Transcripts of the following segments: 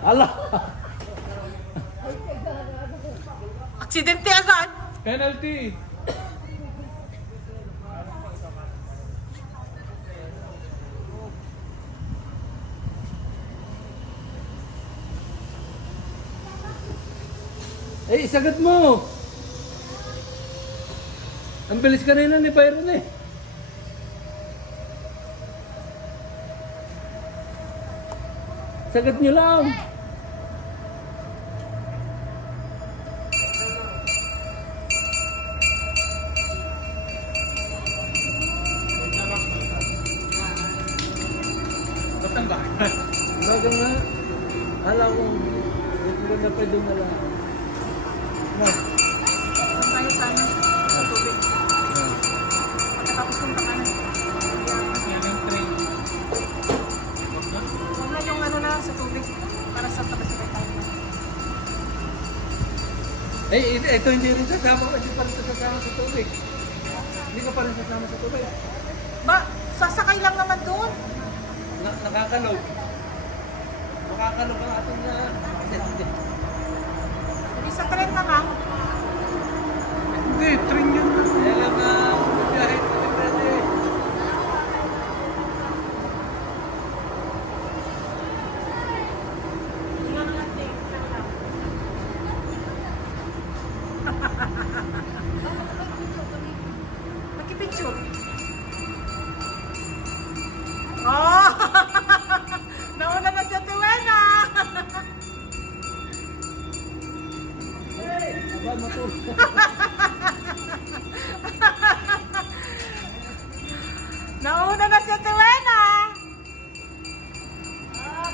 Ala. Aksidente agad. Penalty. Eh, isagat mo. Ang bilis kanina ni Byron eh. Sagat nyo lang. Ba't ang bakit? Baga nga. Alam ko. Ito na pa doon na lang. Doon tayo sana sa tubig. Pagkatapos ng pakanan. Yan ang train. Huwag na yung ano na sa tubig. Para sa tabi-sabay tayo. Eh, ito hindi rin sasama. Hindi pa rin sasama sa tubig. Hindi ka pa rin sasama sa tubig. Ba, sasakay lang naman doon. Nakakalog. Nakakalog ang ating na... Hindi sa tren na lang. Hindi, train yan. Kaya lang na... Kahit pwede. Nagkipicture. Oh! Nauna na si Tuwena! Aba, matulog. Nauna na si Tuwena!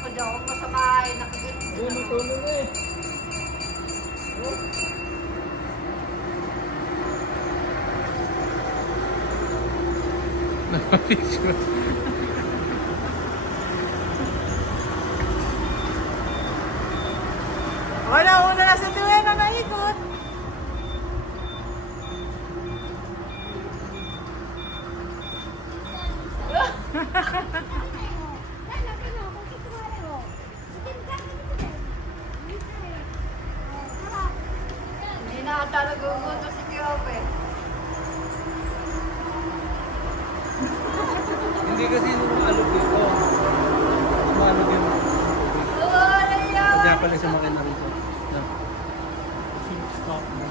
Pwede akong masakay, nakagit. Doon matulog eh. Napapicture. O, nauna na si Tuwena na ikot. Hindi na ata naguguto si Kiope. Hindi kasi nung alog dito. Umalog yun. Oo, naiyawan. Kaya pala sa makina rito. Stop na.